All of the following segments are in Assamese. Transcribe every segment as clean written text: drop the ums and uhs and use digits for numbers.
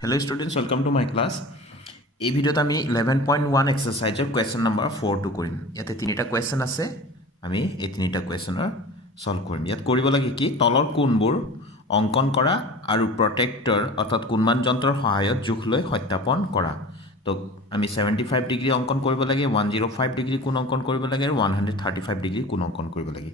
Hello students, welcome to my class. এই ভিডিওত আমি 11.1 এক্সাৰসাইজৰ কুৱেশ্যন নম্বৰ 4 কৰিম। ইয়াতে তিনিটা কুৱেশ্যন আছে, আমি এই তিনিটা কুৱেশ্যনৰ সলভ কৰিম। ইয়াত কৰিব লাগে কি তলৰ কোণবোৰ অংকন কৰা আৰু প্ৰটেক্টৰ অৰ্থাৎ কোণমান যন্ত্ৰৰ সহায়ত জোখ লৈ সত্যাপন কৰা। তো আমি 75 ডিগ্ৰী অংকন কৰিব লাগে, 105 ডিগ্ৰী কোণ অংকন কৰিব লাগে আৰু 135 ডিগ্ৰী কোণ অংকন কৰিব লাগে।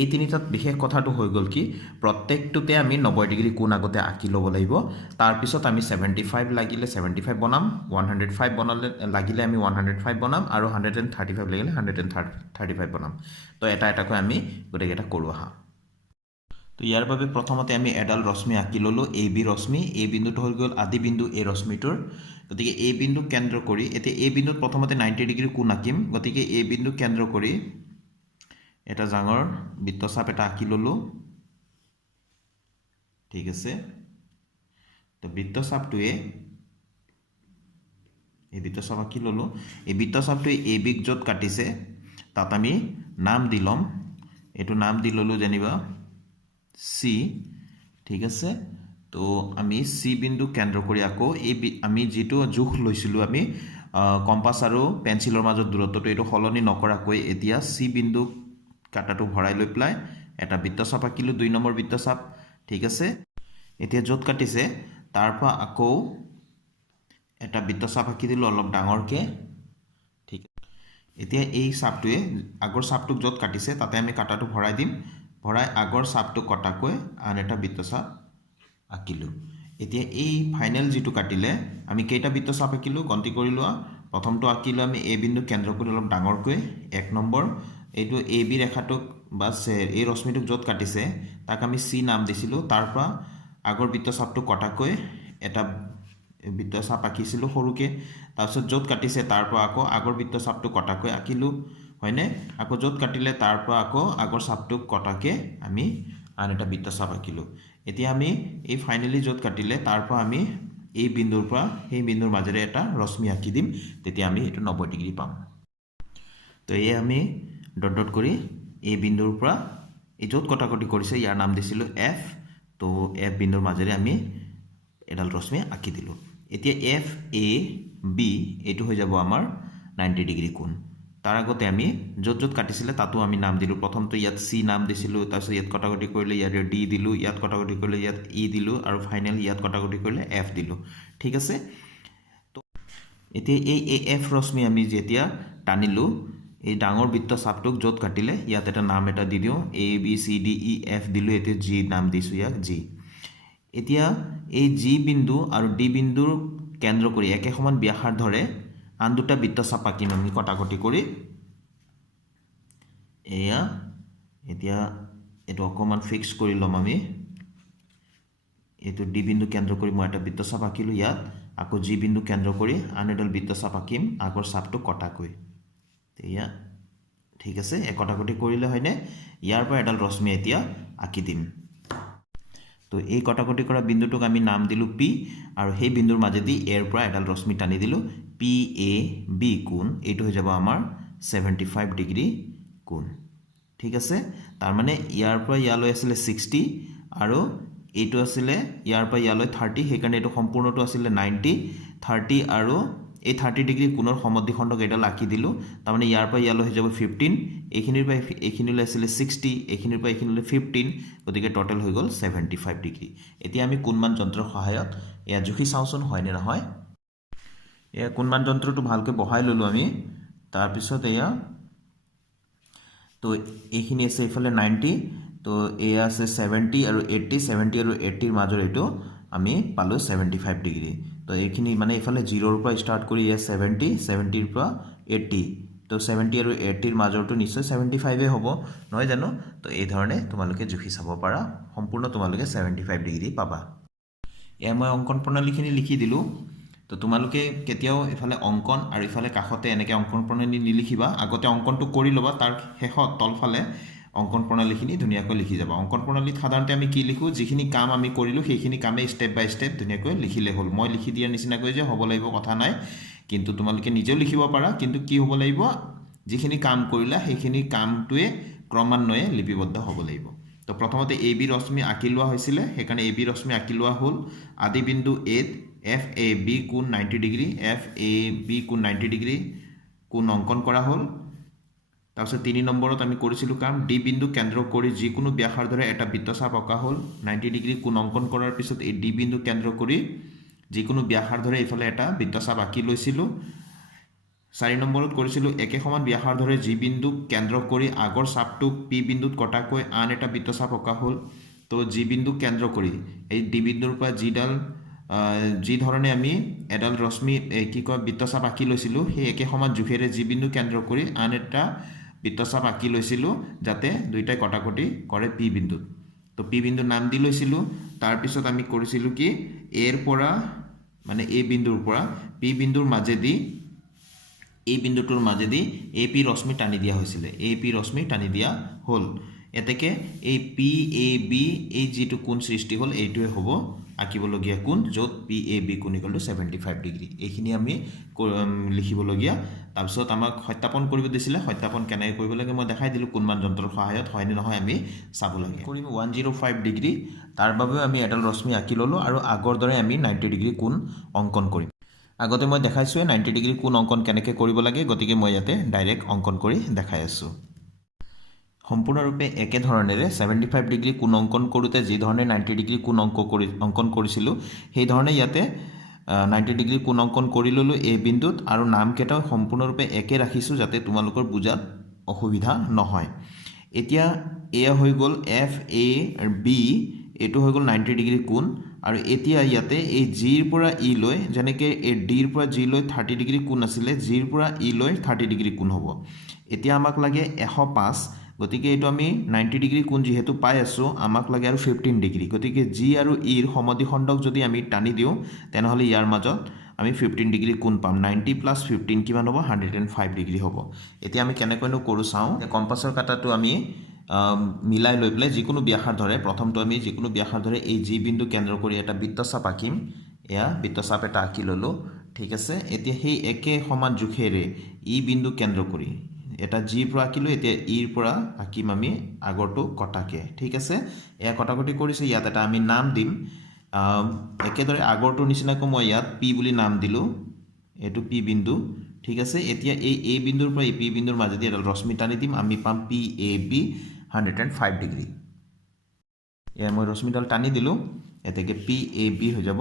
এই তিনিটাত বিশেষ কথাটো হৈ গ'ল কি প্ৰত্যেকটোতে আমি 90 ডিগ্ৰী কোণ আগতে আঁকি ল'ব লাগিব। তাৰপিছত আমি 75 লাগিলে 75 বনাম, 105 বনালে লাগিলে আমি 105 বনাম আৰু 135 লাগিলে 135 বনাম। তো এটা এটাকৈ আমি গোটেইকেইটা কৰোঁ আহা। তো ইয়াৰ বাবে প্ৰথমতে আমি এডাল ৰশ্মি আঁকি ল'লোঁ, এ বি ৰশ্মি। এই বিন্দুটো হৈ গ'ল আদি বিন্দু এই ৰশ্মিটোৰ। গতিকে এই বিন্দু কেন্দ্ৰ কৰি এতিয়া এই বিন্দুত প্ৰথমতে 90 ডিগ্ৰী কোণ আঁকিম। গতিকে এই বিন্দু কেন্দ্ৰ কৰি এটা ডাঙৰ বৃত্তচাপ এটা আঁকি ল'লোঁ। ঠিক আছে, তো বৃত্তচাপটোৱে এই বৃত্তচাপ আঁকি ল'লোঁ। এই বৃত্তচাপটোৱে এ বিক য'ত কাটিছে তাত আমি নাম দি ল'ম। এইটো নাম দি ল'লোঁ যেনিবা চি। ঠিক আছে, তো আমি চি বিন্দু কেন্দ্ৰ কৰি আকৌ এই আমি যিটো জোখ লৈছিলোঁ আমি কম্পাছ আৰু পেঞ্চিলৰ মাজত দূৰত্বটো এইটো সলনি নকৰাকৈ এতিয়া চি বিন্দু কাটাটো ভৰাই লৈ পেলাই এটা বৃত্তচাপ আঁকিলোঁ, 2 নম্বৰ বৃত্তচাপ। ঠিক আছে, এতিয়া য'ত কাটিছে তাৰ পৰা আকৌ এটা বৃত্তচাপ আঁকি দিলোঁ অলপ ডাঙৰকৈ। ঠিক, এতিয়া এই চাপটোৱে আগৰ চাপটোক য'ত কাটিছে তাতে আমি কাটাটো ভৰাই দিম, ভৰাই আগৰ চাপটো কটাকৈ আন এটা বৃত্তচাপ আঁকিলোঁ। এতিয়া এই ফাইনেল যিটো কাটিলে আমি কেইটা বৃত্তচাপ আঁকিলোঁ গন্তি কৰি লোৱা। প্ৰথমটো আঁকিলোঁ আমি এ বিন্দু কেন্দ্ৰ কৰি অলপ ডাঙৰকৈ 1 নম্বৰ। এইটো এ বি ৰেখাটোক বা এই ৰশ্মিটোক য'ত কাটিছে তাক আমি চি নাম দিছিলোঁ। তাৰ পৰা আগৰ বৃত্তচাপটো কটাকৈ এটা বৃত্তচাপ আঁকিছিলোঁ সৰুকৈ। তাৰপিছত য'ত কাটিছে তাৰ পৰা আকৌ আগৰ বৃত্তচাপটো কটাকৈ আঁকিলোঁ, হয়নে? আকৌ য'ত কাটিলে তাৰ পৰা আকৌ আগৰ চাপটোক কটাকৈ আমি আন এটা বৃত্তচাপ আঁকিলোঁ। এতিয়া আমি এই ফাইনেলি য'ত কাটিলে তাৰ পৰা আমি এই বিন্দুৰ পৰা সেই বিন্দুৰ মাজেৰে এটা ৰশ্মি আঁকি দিম, তেতিয়া আমি এইটো 90 ডিগ্ৰী পাম। তো এই আমি ডট ডট কৰি এই বিন্দুৰ পৰা এই য'ত কটাকটি কৰিছে ইয়াৰ নাম দিছিলোঁ এফ। তো এফ বিন্দুৰ মাজেৰে আমি এডাল ৰশ্মি আঁকি দিলোঁ। এতিয়া এফ এ বি এইটো হৈ যাব আমাৰ 90 ডিগ্ৰী কোণ। তাৰ আগতে আমি য'ত য'ত কাটিছিলে তাতো আমি নাম দিলোঁ। প্ৰথমটো ইয়াত চি নাম দিছিলোঁ, তাৰপিছত ইয়াত কটাকটি কৰিলে ইয়াত ডি দিলোঁ, ইয়াত কটাকটি কৰিলে ইয়াত ই দিলোঁ আৰু ফাইনেল ইয়াত কটাকটি কৰিলে এফ দিলোঁ। ঠিক আছে, তো এতিয়া এই এফ ৰশ্মি আমি যেতিয়া টানিলোঁ এই ডাঙৰ বৃত্তচাপটোক য'ত কাটিলে ইয়াত এটা নাম এটা দি দিওঁ, A B C D E F দিলোঁ, এতিয়া জি নাম দিছোঁ ইয়াক জি। এতিয়া এই জি বিন্দু আৰু ডি বিন্দুৰ কেন্দ্ৰ কৰি একে সমান ব্যাসাৰ্ধৰে আন দুটা বৃত্তচাপ আঁকিম আমি কটাকটি কৰি। এয়া এতিয়া এইটো অকণমান ফিক্স কৰি ল'ম আমি। এইটো ডি বিন্দু কেন্দ্ৰ কৰি মই এটা বৃত্তচাপ আঁকিলোঁ ইয়াত, আকৌ জি বিন্দু কেন্দ্ৰ কৰি আন এডাল বৃত্তচাপ আঁকিম আগৰ চাপটো কটাকৈ। এয়া ঠিক আছে, কটাকটি কৰিলে হয়নে? ইয়াৰ পৰা এডাল ৰশ্মি এতিয়া আঁকি দিম। তো এই কটাকটি কৰা বিন্দুটোক আমি নাম দিলোঁ পি আৰু সেই বিন্দুৰ মাজেদি এৰ পৰা এডাল ৰশ্মি টানি দিলোঁ পি এ বি কোণ। এইটো হৈ যাব আমাৰ 75 ডিগ্ৰী কোণ। ঠিক আছে, তাৰমানে ইয়াৰ পৰা ইয়ালৈ আছিলে 60 আৰু এইটো আছিলে ইয়াৰ পৰা ইয়ালৈ 30, সেইকাৰণে এইটো সম্পূৰ্ণটো আছিলে 90। 30 আৰু এই 30 ডিগ্ৰী কোণৰ সমদ্বিখণ্ডক এইডাল আঁকি দিলোঁ, তাৰমানে ইয়াৰ পৰা ইয়ালৈ হৈ যাব 15, এইখিনিৰ পৰা এইখিনিলৈ আছিলে 60, এইখিনিৰ পৰা এইখিনিলৈ 15, গতিকে টোটেল হৈ গ'ল 75 ডিগ্ৰী। এতিয়া আমি কোণমান যন্ত্ৰৰ সহায়ত এয়া জুখি চাওঁচোন হয়নে নহয়। এয়া কোণমান যন্ত্ৰটো ভালকৈ বহাই ল'লোঁ আমি। তাৰপিছত এয়া তো এইখিনি আছে এইফালে 90, তো এয়া আছে 70 আৰু 80, 70 আৰু 80ৰ মাজৰ এইটো আমি পালোঁ 75 ডিগ্ৰী। তো এইখিনি মানে এইফালে 0ৰ পৰা ষ্টাৰ্ট কৰি এয়া 70, 70ৰ পৰা 80, তো 70 আৰু 80ৰ মাজৰটো নিশ্চয় 75 হ'ব নহয় জানো। তো এই ধৰণে তোমালোকে জুখি চাব পাৰা, সম্পূৰ্ণ তোমালোকে 75 ডিগ্ৰী পাবা। এয়া মই অংকন প্ৰণালীখিনি লিখি দিলোঁ। তো তোমালোকে কেতিয়াও ইফালে অংকন আৰু ইফালে কাষতে এনেকৈ অংকন প্ৰণালী নিলিখিবা, আগতে অংকনটো কৰি ল'বা, তাৰ শেষত তলফালে অংকন প্ৰণালীখিনি ধুনীয়াকৈ লিখি যাবা। অংকন প্ৰণালীত সাধাৰণতে আমি কি লিখোঁ, যিখিনি কাম আমি কৰিলোঁ সেইখিনি কামেই ষ্টেপ বাই ষ্টেপ ধুনীয়াকৈ লিখিলে হ'ল। মই লিখি দিয়াৰ নিচিনাকৈ যে হ'ব লাগিব কথা নাই, কিন্তু তোমালোকে নিজেও লিখিব পাৰা, কিন্তু কি হ'ব লাগিব যিখিনি কাম কৰিলা সেইখিনি কামটোৱে ক্ৰমান্বয়ে লিপিবদ্ধ হ'ব লাগিব। তো প্ৰথমতে এ বি ৰশ্মি আঁকি লোৱা হৈছিলে, সেইকাৰণে এ বি ৰশ্মি আঁকি লোৱা হ'ল। আদি বিন্দু এত এফ এ বি কোণ 90 ডিগ্ৰী এফ এ বি কোণ 90 ডিগ্ৰী কোণ অংকন কৰা হ'ল তাৰপিছত 3 নম্বৰত আমি কৰিছিলোঁ কাম ডি বিন্দু কেন্দ্ৰ কৰি যিকোনো ব্যাসাৰ্ধৰে এটা বৃত্তচাপ অঁকা হ'ল 90 ডিগ্ৰী কোণ অংকন কৰাৰ পিছত এই ডি বিন্দু কেন্দ্ৰ কৰি যিকোনো ব্যাসাৰ্ধৰে এইফালে এটা বৃত্তচাপ আঁকি লৈছিলোঁ 4 নম্বৰত কৰিছিলোঁ একে সমান ব্যাসাৰ্ধৰে জি বিন্দু কেন্দ্ৰ কৰি আগৰ চাপটোক পি বিন্দুত কটাকৈ আন এটা বৃত্তচাপ অঁকা হ'ল তো জি বিন্দু কেন্দ্ৰ কৰি এই ডি বিন্দুৰ পৰা যি ধৰণে আমি এডাল ৰশ্মি কি কয় বৃত্তচাপ আঁকি লৈছিলোঁ সেই একে সমান জোখেৰে জি বিন্দু কেন্দ্ৰ কৰি আন এটা বৃত্তচাপ আঁকি লৈছিলোঁ যাতে দুইটাই কটাকটি কৰে পি বিন্দুত তো পি বিন্দু নাম দি লৈছিলোঁ তাৰপিছত আমি কৰিছিলোঁ কি এৰ পৰা মানে এই বিন্দুৰ পৰা পি বিন্দুৰ মাজেদি এই বিন্দুটোৰ মাজেদি এ পি ৰশ্মি টানি দিয়া হৈছিলে এ পি ৰশ্মি টানি দিয়া হ'ল এতেকে এই পি এ বি এই যিটো কোণ সৃষ্টি হ'ল এইটোৱে হ'ব আঁকিবলগীয়া কোণ য'ত পি এ বি কোণ ইকুৱেল টু 75 ডিগ্ৰী এইখিনি আমি লিখিবলগীয়া তাৰপিছত আমাক সত্যাপন কৰিব দিছিলে সত্যাপন কেনেকৈ কৰিব লাগে মই দেখাই দিলোঁ কোণমান যন্ত্ৰৰ সহায়ত হয়নে নহয় আমি চাব লাগে কৰিম 105 ডিগ্ৰী তাৰ বাবেও আমি এডাল ৰশ্মি আঁকি ল'লোঁ আৰু আগৰ দৰে আমি 90 ডিগ্ৰী কোণ অংকন কৰিম আগতে মই দেখাইছোৱে 90 ডিগ্ৰী কোণ অংকন কেনেকৈ কৰিব লাগে গতিকে মই ইয়াতে ডাইৰেক্ট অংকন কৰি দেখাই আছোঁ সম্পূৰ্ণৰূপে একে ধৰণেৰে 75 ডিগ্ৰী কোণ অংকন কৰোঁতে যি ধৰণে 90 ডিগ্ৰী কোণ অংকন কৰিছিলোঁ সেই ধৰণে ইয়াতে 90 ডিগ্ৰী কোণ অংকন কৰি ল'লোঁ এই বিন্দুত আৰু নামকেইটাও সম্পূৰ্ণৰূপে একে ৰাখিছোঁ যাতে তোমালোকৰ বুজাত অসুবিধা নহয় এতিয়া এয়া হৈ গ'ল এফ এ বি এইটো হৈ গ'ল 90 ডিগ্ৰী কোণ আৰু এতিয়া ইয়াতে এই জিৰ পৰা ই লৈ যেনেকৈ এই ডিৰ পৰা জি লৈ 30 ডিগ্ৰী কোণ আছিলে জিৰ পৰা ই লৈ 30 ডিগ্ৰী কোণ হ'ব এতিয়া আমাক লাগে 105 গতিকে এইটো আমি 90 ডিগ্ৰী কোণ যেহেতু পাই আছোঁ আমাক লাগে আৰু 15 ডিগ্ৰী গতিকে জি আৰু ইৰ সমদ্বিখণ্ডক যদি আমি টানি দিওঁ তেনেহ'লে ইয়াৰ মাজত আমি 15 ডিগ্ৰী কোণ পাম 90 প্লাছ 15 কিমান হ'ব 105 ডিগ্ৰী হ'ব এতিয়া আমি কেনেকৈনো কৰোঁ চাওঁ কম্পাছৰ কাটাটো আমি মিলাই লৈ পেলাই যিকোনো ব্যাসাৰ্ধৰে প্ৰথমটো আমি যিকোনো ব্যাসাৰ্ধৰে এই জি বিন্দু কেন্দ্ৰ কৰি এটা বৃত্তচাপ আঁকিম এয়া বৃত্তচাপ এটা আঁকি ল'লোঁ ঠিক আছে এতিয়া সেই একে সমান জোখেৰে ই বিন্দু কেন্দ্ৰ কৰি এটা জিৰ পৰা আঁকিলোঁ এতিয়া ইৰ পৰা আঁকিম আমি আগৰটো কটাকে ঠিক আছে এয়া কটাকটি কৰিছে ইয়াত এটা আমি নাম দিম একেদৰে আগৰটোৰ নিচিনাকৈ মই ইয়াত পি বুলি নাম দিলোঁ এইটো পি বিন্দু ঠিক আছে এতিয়া এই বিন্দুৰ পৰা এই পি বিন্দুৰ মাজেদি এডাল ৰশ্মি টানি দিম আমি পাম পি এ বি 105 ডিগ্ৰী এয়া মই ৰশ্মিডাল টানি দিলোঁ এতেকে পি এ বি হৈ যাব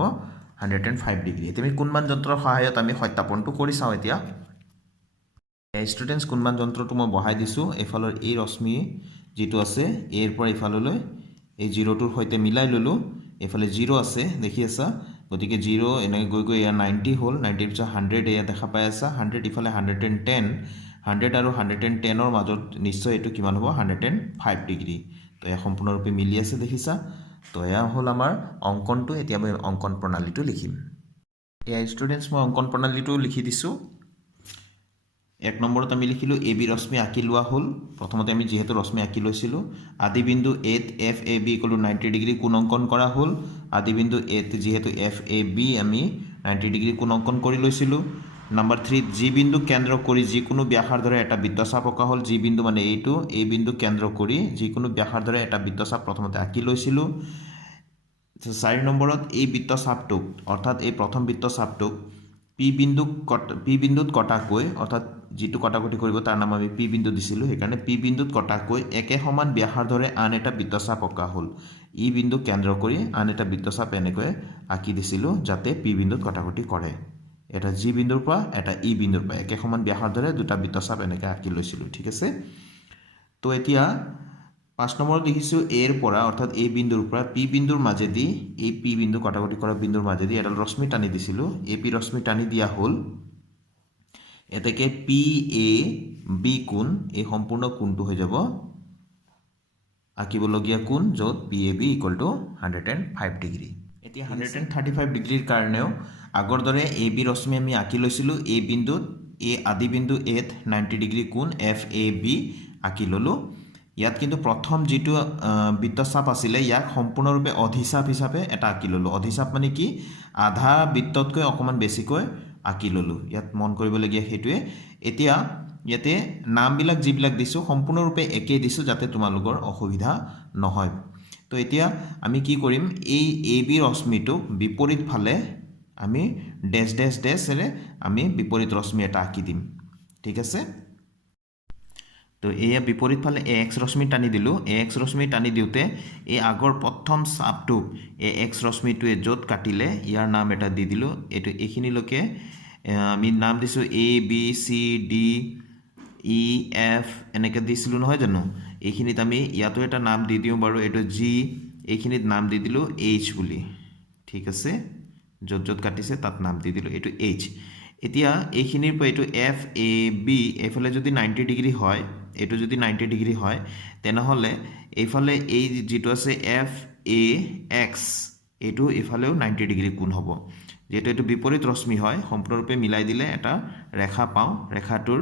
105 ডিগ্ৰী এতিয়া আমি কোণমান যন্ত্ৰৰ সহায়ত আমি সত্যাপনটো কৰি চাওঁ এতিয়া ষ্টুডেণ্টছ কোণমান যন্ত্ৰটো মই বহাই দিছোঁ এইফালৰ এই ৰশ্মি যিটো আছে এৰ পৰা ইফাললৈ এই জিৰ'টোৰ সৈতে মিলাই ল'লোঁ এইফালে জিৰ' আছে দেখি আছা গতিকে জিৰ' এনেকৈ গৈ গৈ এয়া 90 হ'ল 90 পিছত 100 এয়া দেখা পাই আছা 100 ইফালে 110 100 আৰু 110ৰ মাজত নিশ্চয় এইটো কিমান হ'ব 105 ডিগ্ৰী তো এয়া সম্পূৰ্ণৰূপে মিলি আছে দেখিছা তো এয়া হ'ল আমাৰ অংকনটো এতিয়া মই অংকন প্ৰণালীটো লিখিম এয়া ষ্টুডেণ্টছ মই অংকন প্ৰণালীটো লিখি দিছোঁ 1 নম্বৰত আমি লিখিলোঁ এ বি ৰশ্মি আঁকি লোৱা হ'ল প্ৰথমতে আমি যিহেতু ৰশ্মি আঁকি লৈছিলোঁ আদি বিন্দু এত F A B equal to 90 degree কোণ অংকন কৰা হ'ল আদি বিন্দু এত যিহেতু এফ এ বি আমি 90 ডিগ্ৰী কোণ অংকন কৰি লৈছিলোঁ নাম্বাৰ 3 জি বিন্দু কেন্দ্ৰ কৰি যিকোনো ব্যাসাৰ্ধৰে এটা বৃত্তচাপ অঁকা হ'ল জি বিন্দু মানে এইটো এই বিন্দু কেন্দ্ৰ কৰি যিকোনো ব্যাসাৰ্ধৰে এটা বৃত্তচাপ প্ৰথমতে আঁকি লৈছিলোঁ 4 নম্বৰত এই বৃত্তচাপটোক অৰ্থাৎ এই প্ৰথম বৃত্তচাপটোক পি বিন্দুত কটাকৈ অৰ্থাৎ যিটো কটাকটি কৰিব তাৰ নাম আমি পি বিন্দু দিছিলোঁ সেইকাৰণে পি বিন্দুত কটাকৈ একে সমান ব্যাসাৰ্ধৰে আন এটা বৃত্তচাপ অঁকা হ'ল ই বিন্দু কেন্দ্ৰ কৰি আন এটা বৃত্তচাপ এনেকৈ আঁকি দিছিলোঁ যাতে পি বিন্দুত কটাকটি কৰে এটা জি বিন্দুৰ পৰা এটা ই বিন্দুৰ পৰা একে সমান ব্যাসাৰ্ধৰে দুটা বৃত্তচাপ এনেকৈ আঁকি লৈছিলোঁ ঠিক আছে তো এতিয়া 5 নম্বৰত লিখিছোঁ এৰ পৰা অৰ্থাৎ এই বিন্দুৰ পৰা পি বিন্দুৰ মাজেদি এই পি বিন্দু কটাকটি কৰা বিন্দুৰ মাজেদি এডাল ৰশ্মি টানি দিছিলোঁ এ পি ৰশ্মি টানি দিয়া হ'ল এতেকে পি এ বি কোণ এই সম্পূৰ্ণ কোণটো হৈ যাব আঁকিবলগীয়া কোণ য'ত P A B equal to 105 degree এতিয়া 135 ডিগ্ৰীৰ কাৰণেও আগৰ দৰে এ বি ৰশ্মি আমি আঁকি লৈছিলোঁ এই বিন্দুত এই আদি বিন্দু এত 90 ডিগ্ৰী কোণ এফ এ বি আঁকি ল'লোঁ ইয়াত কিন্তু প্ৰথম যিটো বৃত্তচাপ আছিলে ইয়াক সম্পূৰ্ণৰূপে অধিচাপ হিচাপে এটা আঁকি ল'লোঁ অধিচাপ মানে কি আধা বৃত্ততকৈ অকণমান বেছিকৈ আঁকি ল'লোঁ ইয়াত মন কৰিবলগীয়া সেইটোৱে এতিয়া ইয়াতে নামবিলাক যিবিলাক দিছোঁ সম্পূৰ্ণৰূপে একেই দিছোঁ যাতে তোমালোকৰ অসুবিধা নহয় তো এতিয়া আমি কি কৰিম এই এ বি ৰশ্মিটোক বিপৰীত ফালে আমি ডেশ ডেশ ডেশেৰে আমি বিপৰীত ৰশ্মি এটা আঁকি দিম ঠিক আছে তো এয়া বিপৰীত ফালে ax ৰশ্মি টানি দিলো ax ৰশ্মি টানি দিওতে এই আগৰ প্ৰথম চাপটো ax ৰশ্মিটোৱে য'ত কাটিলে ইয়াৰ নাম এটা দি দিলো এটো এখিনিলৈকে আমি নাম দিছো a b c d e f এনেকৈ দিছিলো নহয় জানো এইখিনিত আমি ইয়াতো এটা নাম দি দিও বাৰু এটো g এইখিনিত নাম দি দিলো h বুলি ঠিক আছে য'ত য'ত কাটিছে তাত নাম দি দিলো এটো h এতিয়া এইখিনিৰ পৰা এটো f a b এফালে যদি 90 ডিগ্ৰী হয় এটো যদি 90 ডিগ্ৰী হয় তেনেহলে এইফালে এই যেটো আছে f a x এটো এফালেও 90 ডিগ্ৰী কোণ হ'ব যেটো এটো বিপৰীত ৰশ্মি হয় সম্পূৰ্ণৰূপে মিলাই দিলে এটা ৰেখা পাও ৰেখাটোৰ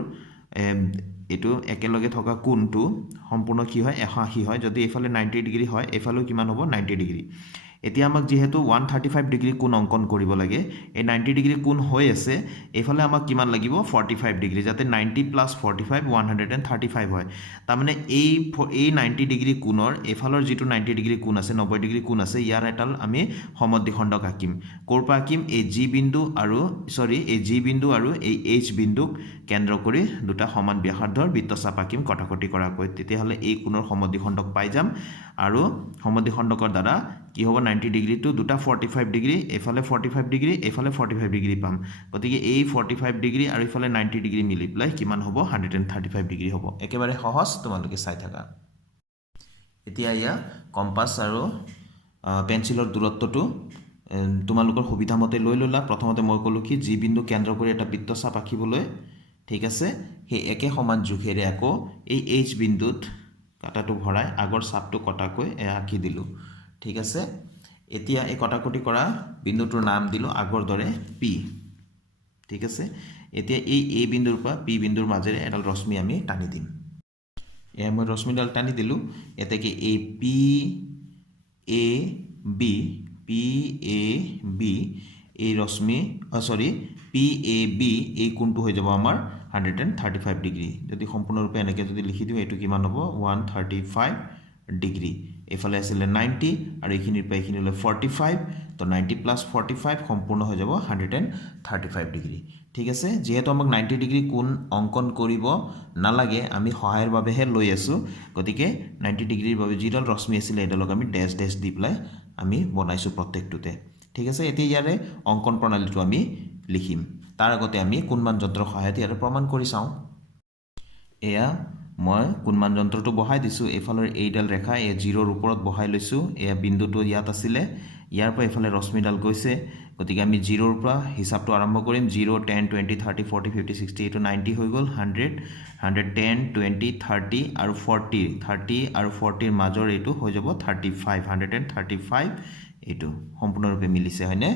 এটো একেলগে থকা কোণটো সম্পূৰ্ণ কি হয় 180 হয় যদি এফালে 90 ডিগ্ৰী হয় এফালেও কিমান হ'ব 90 ডিগ্ৰী এতিয়া আমাক যেহেতু 135 ডিগ্ৰী কোণ অঙ্কন কৰিব লাগে এই 90 ডিগ্ৰী কোণ হৈ আছে এফালে আমাক কিমান লাগিব 45 ডিগ্ৰী যাতে 90 + 45 135 হয় তাৰ মানে এই 90 ডিগ্ৰী কোণৰ এফালৰ যেটো 90 ডিগ্ৰী কোণ আছে 90 ডিগ্ৰী কোণ আছে ইয়াৰ এটাল আমি সমদ্বিখণ্ডক আঁকিম কৰপা আঁকিম এই জি বিন্দু আৰু এই জি বিন্দু আৰু এই এইচ বিন্দুক কেন্দ্ৰ কৰি দুটা সমান ব্যাসাৰ্ধৰ বৃত্তচাপ আঁকিম কটাকটি কৰাকৈ তেতিয়াহলে এই কোণৰ সমদ্বিখণ্ডক পাই যাম আৰু সমদ্বিখণ্ডকৰ দ্বাৰা কি হ'ব 90 ডিগ্ৰী টু দুটা 45 ডিগ্ৰী এফালে 45 ডিগ্ৰী এফালে 45 ডিগ্ৰী পাম গতিকে এই 45 ডিগ্ৰী আৰু এফালে 90 ডিগ্ৰী মিলি প্লাই কিমান হ'ব 135 ডিগ্ৰী হ'ব একেবাৰে সহজ তোমালোকে চাই থাকা এতিয়া ইয়া কম্পাস আৰু পেন্সিলৰ দূৰত্বটো তোমালোকৰ সুবিধামতে লৈ ললা প্ৰথমতে মই কলো কি জি বিন্দু কেন্দ্ৰ কৰি এটা বৃত্তচাপ আঁকিবলৈ ঠিক আছে হে একে সমান জোখেৰে আকৌ এই এইচ বিন্দুত কাটাটো ভৰাই আগৰ চাপটো কটাকৈ আঁকি দিলো ঠিক আছে এতিয়া এই কটাকটি কৰা বিন্দুটোৰ নাম দিলো আগৰ দৰে পি ঠিক আছে এতিয়া এই এ বিন্দুৰ পৰা পি বিন্দুৰ মাজেৰে এডাল ৰশ্মি আমি টানি দিম এ মই ৰশ্মিডাল টানি দিলো এতে কি এ পি এ বি এই ৰশ্মি পি এ বি এই কোণটো হৈ যাব আমাৰ 135 ডিগ্ৰী যদি সম্পূৰ্ণৰূপে এনেকৈ যদি লিখি দিও এটো কিমান হ'ব 135 ডিগ্ৰী এফালে আছিল 90 আৰু এইখিনিৰ পৰা এইখিনিলৈ 45 তো 90 + 45 সম্পূৰ্ণ হৈ যাব 135 ডিগ্ৰী ঠিক আছে যেহেতু আমাক 90 ডিগ্ৰী কোণ অঙ্কন কৰিব নালাগে আমি সহায়ৰ বাবেহে লৈ আছো গতিকে 90 ডিগ্ৰীৰ বাবে যিডাল ৰশ্মি আছিল এডালক আমি ডেশ ডেশ দি প্লাই আমি বনাইছো প্ৰত্যেকটোতে ঠিক আছে এতিয়া ইয়াৰে অঙ্কন প্ৰণালীটো আমি লিখিম তাৰ আগতে আমি কোণমান যন্ত্ৰৰ সহায়ত ইয়াৰ প্ৰমাণ কৰি চাও এয়া মই কোণমান যন্ত্ৰটো বহাই দিছো এফালৰ এইডাল ৰেখা এ 0 ৰ ওপৰত বহাই লৈছো এয়া বিন্দুটো ইয়াত আছিল ইয়াৰ পৰা এফালে ৰশ্মিডাল গৈছে গতিকে আমি 0 ৰ পৰা হিসাবটো আৰম্ভ কৰিম 0 10 20 30 40 50 60 to 90 হৈ গল 100 110 20 30 আৰু 40 আৰু 40 ৰ মাজৰ এটো হৈ যাব 35 135 এটো সম্পূৰ্ণৰূপে মিলিছে হয়নে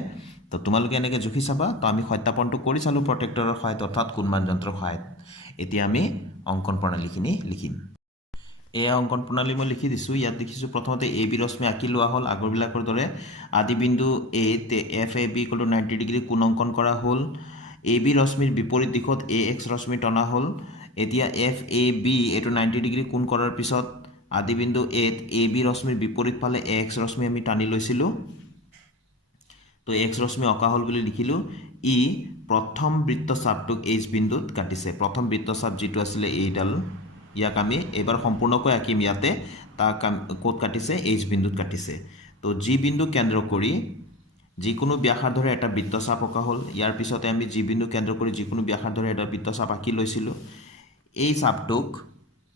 তো তোমালোকে এনেকৈ জুখি চাবা তো আমি সত্যাপনটো কৰি চালো প্ৰটেক্টৰৰ সহায়ত অৰ্থাৎ কোণমান যন্ত্ৰৰ সহায়ত এতিয়া আমি অঙ্কন প্ৰণালীখিনি লিখিম এয়া অঙ্কন প্ৰণালী মই লিখি দিছো ইয়াত দেখিছো প্ৰথমতে এ বি ৰশ্মি আঁকি লোৱা হল আগৰবিলাকৰ দৰে আদি বিন্দু এ তে এফ এ বি = 90 ডিগ্ৰী কোণ অঙ্কন কৰা হল এ বি ৰশ্মিৰ বিপৰীত দিশত এ এক্স ৰশ্মি টনা হল এতিয়া এফ এ বি এটো 90 ডিগ্ৰী কোণ কৰাৰ পিছত আদি বিন্দু এ এ বি ৰশ্মিৰ বিপৰীত ফালে এ এক্স ৰশ্মি আমি টানি লৈছিলো তো এক্স ৰশ্মি অকা হল বুলি লিখিলো ই প্ৰথম বৃত্তচাপটোক এইচ বিন্দুত কাটিছে প্ৰথম বৃত্তচাপ যেটো আছিল এইডাল ইয়াক আমি এবাৰ সম্পূৰ্ণকৈ আঁকিম ইয়াতে তাক কোত কাটিছে এইচ বিন্দুত কাটিছে তো জি বিন্দু কেন্দ্ৰ কৰি যিকোনো ব্যাসাৰ্ধৰে এটা বৃত্তচাপ অকা হল ইয়াৰ পিছতে আমি জি বিন্দু কেন্দ্ৰ কৰি যিকোনো ব্যাসাৰ্ধৰে এটা বৃত্তচাপ আঁকি লৈছিলো এই চাপটোক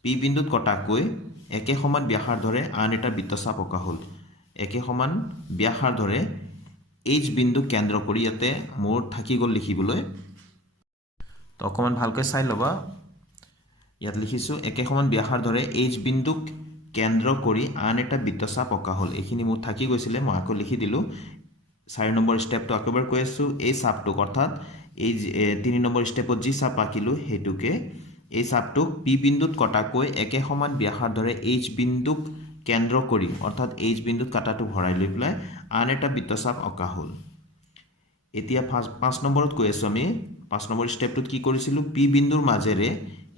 পি বিন্দুত কটাকৈ একে সমান ব্যাসাৰ্ধৰে আন এটা বৃত্তচাপ অকা হল একে সমান ব্যাসাৰ্ধৰে এইচ বিন্দু কেন্দ্ৰ কৰি ইয়াতে মোৰ থাকি গল লিখিবলৈ তো অকমান ভালকৈ চাই লবা ইয়াত লিখিছো একে সমান ব্যাসাৰ্ধৰে এইচ বিন্দুক কেন্দ্ৰ কৰি আন এটা বৃত্তচাপ অকা হল এইখিনি মোৰ থাকি গৈছিলে মই আকৌ লিখি দিলো 4 নম্বৰ স্টেপটো আকবাৰ কৈ আছো এই চাপটোক অৰ্থাৎ এই 3 নম্বৰ স্টেপত যি চাপ আঁকিলো হেতুকে এই চাপটোক পি বিন্দুত কটাকৈ একে সমান ব্যাসাৰ্ধৰে এইচ বিন্দুক কেন্দ্ৰ কৰি অৰ্থাৎ এইচ বিন্দুত কাটাটো ভৰাই লৈ প্লাই আন এটা বৃত্তচাপ অকা হল এতিয়া 5 নম্বৰত কৈ আছো আমি 5 নম্বৰ স্টেপটোত কি কৰিছিলো পি বিন্দুৰ মাজেৰে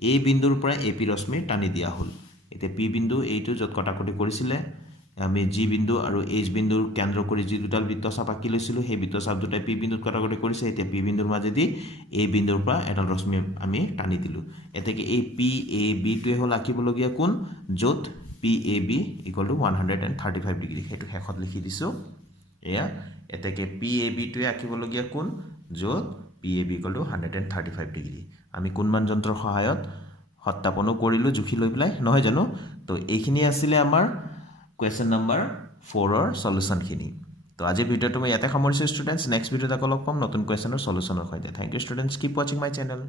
এ বিন্দুৰ পৰা এপি ৰশ্মি টানি দিয়া হল এতিয়া পি বিন্দু এইটো যত কটাকটি কৰিছিলে আমি জি বিন্দু আৰু এইচ বিন্দুৰ কেন্দ্ৰ কৰি যি দুটাল বৃত্তচাপ আঁকি লৈছিলোঁ সেই বৃত্তচাপ দুটাই পি বিন্দুত কটাকটি কৰিছে এতিয়া পি বিন্দুৰ মাজেদি এই বিন্দুৰ পৰা এডাল ৰশ্মি আমি টানি দিলোঁ এতেকে এই পি এ বিটোৱে হ'ল আঁকিবলগীয়া কোণ য'ত P A B equal to 135 degree সেইটো শেষত লিখি দিছোঁ এয়া এতেকে পি এ বিটোৱে আঁকিবলগীয়া কোণ য'ত P A B equal to 135 degree আমি কোণমান যন্ত্ৰৰ সহায়ত সত্যাপনো কৰিলোঁ জুখি লৈ পেলাই নহয় জানো তো এইখিনি আছিলে আমাৰ question number 4 or solution khini to aji video to mai yate khamorisu students next video ta kolok pam notun question or solution or hoite thank you students keep watching my channel